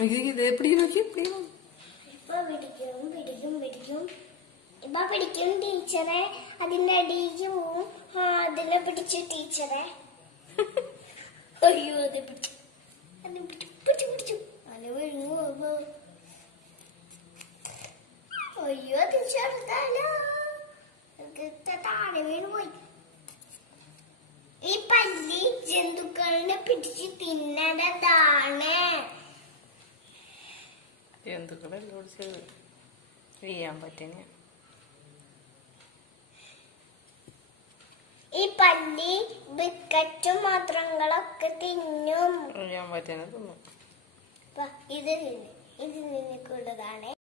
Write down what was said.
പിടിക്കും പിടിക്കും പിടിക്കും. പിടിക്കും ടീച്ചറെ. അതിന്റെ അടിയിലേക്ക് പോവും അതിനെ പിടിച്ചു ടീച്ചറെ. അയ്യോ അത് പിടിച്ചു. അത് പിടിച്ചു പിടിച്ചു പിടിച്ചു. വീണു അയ്യോ അത് താഴെ പോയി. ഈ പല്ലി ജന്തുക്കളിനെ പിടിച്ച് തിന്നണതാണ് ജന്തുക്കളെല്ലാം ഓടിച്ച് ചെയ്യാൻ പറ്റുന്ന. ഈ പല്ലി ബിക്കറ്റും മാത്രങ്ങളൊക്കെ തിന്നും. ചെയ്യാൻ പറ്റുന്ന തിന്നും. ഇത് ഇത് നിനക്കുള്ളതാണ്.